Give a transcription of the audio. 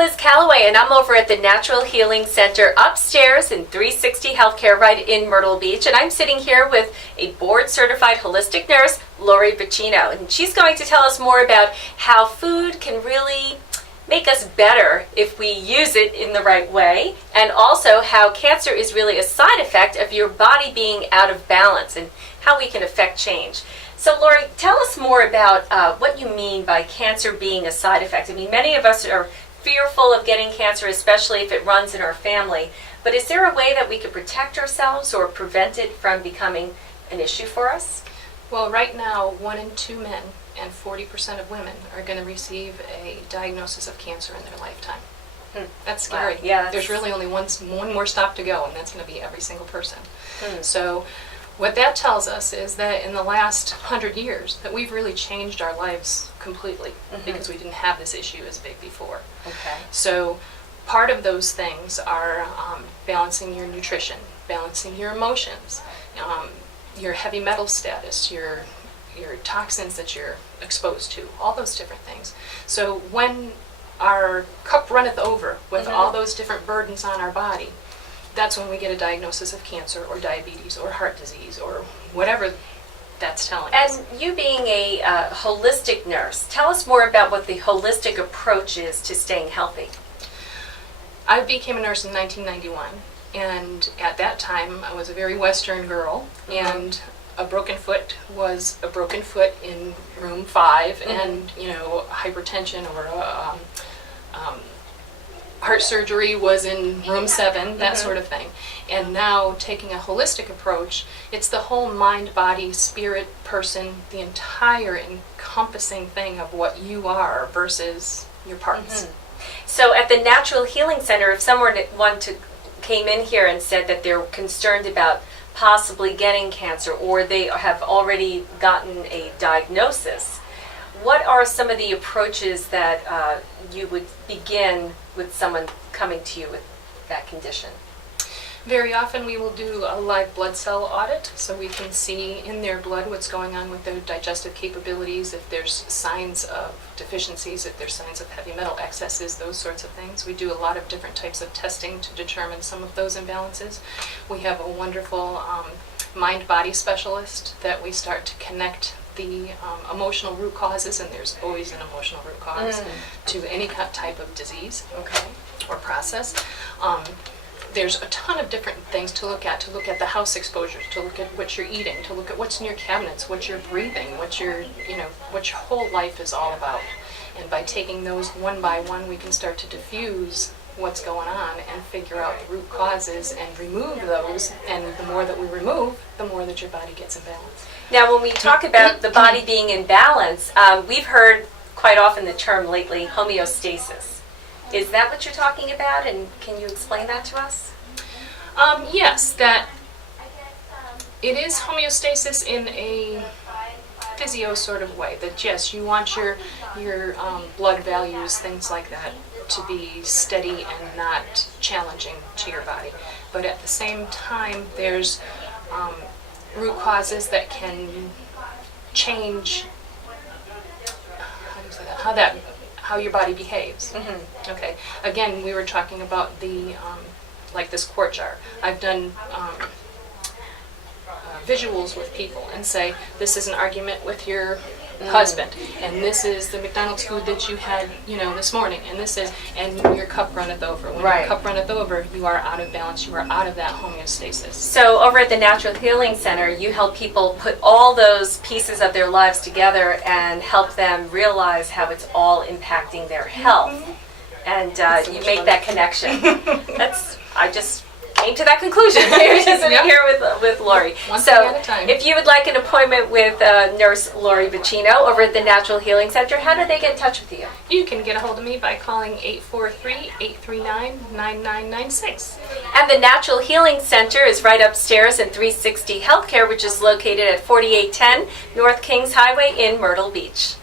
Liz Calloway, and I'm over at the Natural Healing Center upstairs in 360 Healthcare right in Myrtle Beach. And I'm sitting here with a board-certified holistic nurse, Laurie Boucino. And she's going to tell us more about how food can really make us better if we use it in the right way, and also how cancer is really a side effect of your body being out of balance and how we can affect change. So Laurie, tell us more about what you mean by cancer being a side effect. I mean, many of us are fearful of getting cancer, especially if it runs in our family. But is there a way that we could protect ourselves or prevent it from becoming an issue for us? Well, right now, 1 in 2 men and 40% of women are going to receive a diagnosis of cancer in their lifetime. That's scary. Wow. Yeah, There's really only one more stop to go, and that's going to be every single person. So what that tells us is that in the last 100 years that we've really changed our lives completely because we didn't have this issue as big before. Okay. So part of those things are balancing your nutrition, balancing your emotions, your heavy metal status, your toxins that you're exposed to, all those different things. So when our cup runneth over with all those different burdens on our body, that's when we get a diagnosis of cancer or diabetes or heart disease or whatever that's telling us. And you being a holistic nurse, tell us more about what the holistic approach is to staying healthy. I became a nurse in 1991, and at that time I was a very Western girl, and a broken foot was a broken foot in room 5, and hypertension or heart surgery was in room 7, that sort of thing. And now taking a holistic approach, it's the whole mind, body, spirit, person, the entire encompassing thing of what you are versus your parts. So at the Natural Healing Center, if someone came in here and said that they're concerned about possibly getting cancer or they have already gotten a diagnosis, what are some of the approaches that you would begin with someone coming to you with that condition? Very often we will do a live blood cell audit so we can see in their blood what's going on with their digestive capabilities, if there's signs of deficiencies, if there's signs of heavy metal excesses, those sorts of things. We do a lot of different types of testing to determine some of those imbalances. We have a wonderful mind-body specialist that we start to connect the emotional root causes, and there's always an emotional root cause to any type of disease or process. There's a ton of different things to look at the house exposure, to look at what you're eating, to look at what's in your cabinets, what you're breathing, what your whole life is all about. And by taking those one by one, we can start to diffuse what's going on and figure out the root causes and remove those. And the more that we remove, the more that your body gets in balance. Now, when we talk about the body being in balance, we've heard quite often the term lately, homeostasis. Is that what you're talking about, and can you explain that to us? Yes, that it is homeostasis in a physio sort of way. That yes, you want your blood values, things like that, to be steady and not challenging to your body. But at the same time, there's root causes that can change how your body behaves. Okay. Again, we were talking about the like this quart jar. I've done visuals with people and say, this is an argument with your husband, and this is the McDonald's food that you had, this morning, and this is, and your cup runneth over. When your cup runneth over, you are out of balance, you are out of that homeostasis. So over at the Natural Healing Center, you help people put all those pieces of their lives together and help them realize how it's all impacting their health. And you make that connection. I just came to that conclusion sitting here with Laurie. One thing at a time. If you would like an appointment with Nurse Laurie Boucino over at the Natural Healing Center, how do they get in touch with you? You can get a hold of me by calling 843-839-9996. And the Natural Healing Center is right upstairs in 360 Healthcare, which is located at 4810 North Kings Highway in Myrtle Beach.